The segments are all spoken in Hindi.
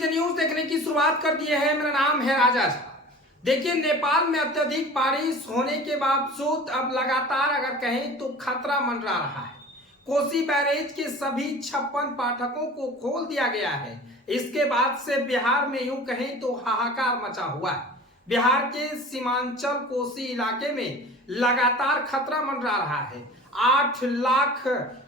विजन न्यूज देखने की शुरुआत कर दिए है। मेरा नाम है राजा झा। देखिए, नेपाल में अत्यधिक बारिश होने के बावजूद अब लगातार अगर कहें तो खतरा मंडरा रहा है। कोसी बैरेज के सभी 56 फाटकों को खोल दिया गया है। इसके बाद से बिहार में यूं कहें तो हाहाकार मचा हुआ है। बिहार के सीमांचल कोसी इलाके में लगातार खतरा मंडरा रहा है। 8 लाख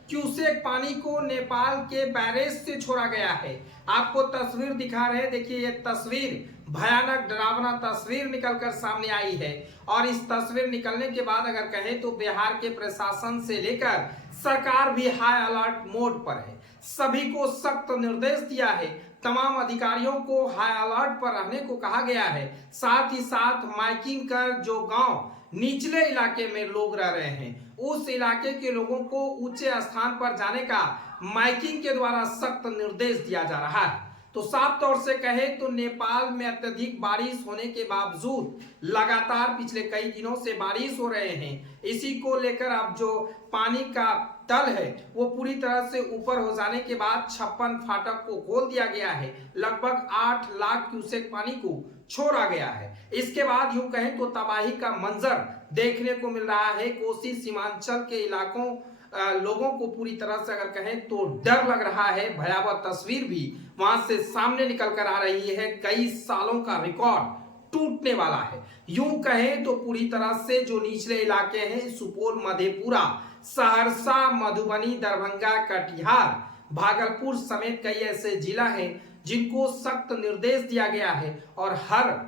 क्यूसेक पानी को नेपाल के बैरेज से छोड़ा गया है। आपको तस्वीर दिखा रहे हैं। देखिए, ये तस्वीर भयानक डरावना तस्वीर निकलकर सामने आई है। और इस तस्वीर निकलने के बाद अगर कहें तो बिहार के प्रशासन से लेकर सरकार भी हाई अलर्ट मोड पर है। सभी को सख्त निर्देश दिया है। तमाम अधिकारियों को हाई अलर्ट पर रहने को कहा गया है। साथ ही साथ माइकिंग कर जो गांव निचले इलाके में लोग रह रहे हैं, उस इलाके के लोगों को ऊंचे स्थान पर जाने का माइकिंग के द्वारा सख्त निर्देश दिया जा रहा है। तो साफ तौर से कहें तो नेपाल में अत्यधिक बारिश होने के बावजूद लगातार पिछले कई दिनों से बारिश हो रहे हैं। इसी को लेकर अब जो पानी का तल है वो पूरी तरह से ऊपर हो जाने के बाद 56 फाटक को खोल दिया गया है। लगभग 8 लाख क्यूसेक पानी को छोड़ा गया है। इसके बाद यूं कहें तो तबाही का मंजर देखने को मिल रहा है। कोसी सीमांचल के इलाकों लोगों को पूरी तरह से अगर कहें तो डर लग रहा है। भयावह तस्वीर भी वहां से सामने निकल कर आ रही है। कई सालों का रिकॉर्ड टूटने वाला है। यूं कहें तो पूरी तरह से जो निचले इलाके हैं, सुपौल, मधेपुरा, सहरसा, मधुबनी, दरभंगा, कटिहार, भागलपुर समेत कई ऐसे जिला हैं जिनको सख्त निर्देश दिया गया है और हर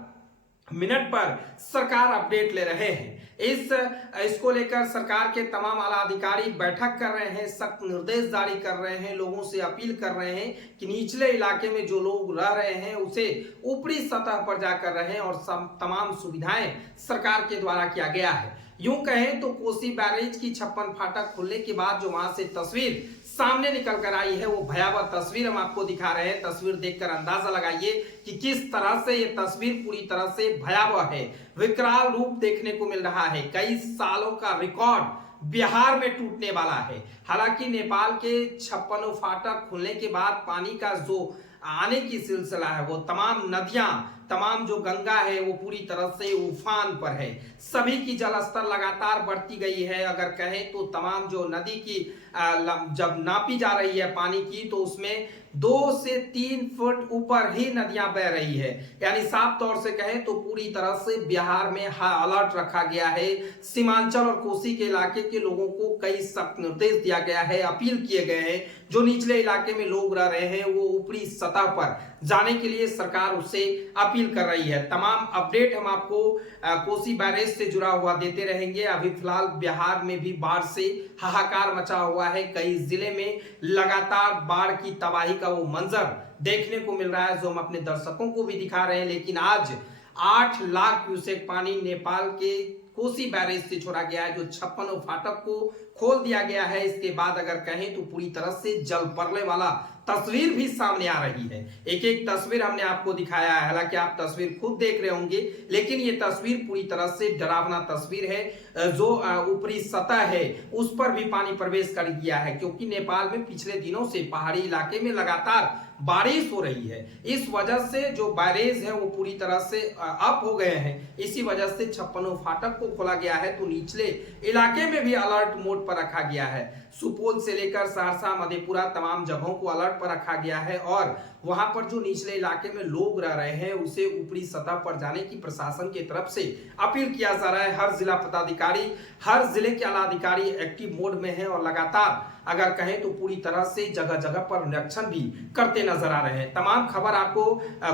मिनट पर सरकार अपडेट ले रहे हैं। इसको लेकर सरकार के तमाम आला अधिकारी बैठक कर रहे हैं, सख्त निर्देश जारी कर रहे हैं, लोगों से अपील कर रहे हैं कि निचले इलाके में जो लोग रह रहे हैं उसे ऊपरी सतह पर जाकर रहें और तमाम सुविधाएं सरकार के द्वारा किया गया है। यूं कहें तो कोसी बैरेज की 56 फाटक खुलने के बाद जो वहां से तस्वीर सामने निकल कर आई है वो भयावह तस्वीर हम आपको दिखा रहे हैं। तस्वीर देखकर अंदाजा लगाइए कि किस तरह से ये तस्वीर पूरी तरह से भयावह है। विकराल रूप देखने को मिल रहा है। कई सालों का रिकॉर्ड बिहार में टूटने वाला है। हालांकि नेपाल के 56 फाटक खुलने के बाद पानी का जो आने की सिलसिला है वो तमाम नदियां, तमाम जो गंगा है वो पूरी तरह से उफान पर है। सभी की जल स्तर लगातार बढ़ती गई है। अगर कहें तो तमाम जो नदी की जब नापी जा रही है पानी की तो उसमें 2 से 3 फुट ऊपर ही नदियां बह रही है। यानी साफ तौर से कहें तो पूरी तरह से बिहार में हाई अलर्ट रखा गया है। सीमांचल और कोसी के इलाके के लोगों को कई सख्त निर्देश दिया गया है, अपील किए गए हैं। जो निचले इलाके में लोग रह रहे हैं वो ऊपरी सतह पर जाने के लिए सरकार उससे अपील कर रही है। तमाम अपडेट हम आपको कोसी बैरेज से जुड़ा हुआ देते रहेंगे। अभी फिलहाल बिहार में भी बाढ़ से हाहाकार मचा हुआ है। कई जिले में लगातार बाढ़ की तबाही का वो मंजर देखने को मिल रहा है जो हम अपने दर्शकों को भी दिखा रहे हैं। लेकिन आज 8 लाख क्यूसेक पानी नेपाल के कोसी बैरेज से छोड़ा गया है, जो 56 फाटक को खोल दिया गया है। इसके बाद अगर कहें तो पूरी तरह से जल परले वाला तस्वीर भी सामने आ रही है। एक एक तस्वीर हमने आपको दिखाया है। हालांकि आप तस्वीर खुद देख रहे होंगे, लेकिन ये तस्वीर पूरी तरह से डरावना तस्वीर है। जो ऊपरी सतह है उस पर भी पानी प्रवेश कर गया है, क्योंकि नेपाल में पिछले दिनों से पहाड़ी इलाके में लगातार बारिश हो रही है। इस वजह से जो बैरेज है वो पूरी तरह से अप हो गए हैं। इसी वजह से 56 फाटक को खोला गया है। तो निचले इलाके में भी अलर्ट मोड पर रखा गया है। सुपौल से लेकर सहरसा, मधेपुरा तमाम जगहों को अलर्ट पर रखा गया है और वहां पर जो निचले इलाके में लोग रह रहे हैं उसे ऊपरी सतह पर जाने की प्रशासन की तरफ से अपील किया जा रहा है। हर जिला पदाधिकारी, हर जिले के आला अधिकारी एक्टिव मोड में है और लगातार अगर कहें तो पूरी तरह से जगह जगह पर निरीक्षण भी करते नजर आ रहे हैं। तमाम खबर आपको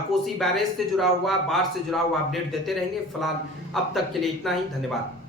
कोसी बैरेज से जुड़ा हुआ, बाढ़ से जुड़ा हुआ अपडेट देते रहेंगे। फिलहाल अब तक के लिए इतना ही। धन्यवाद।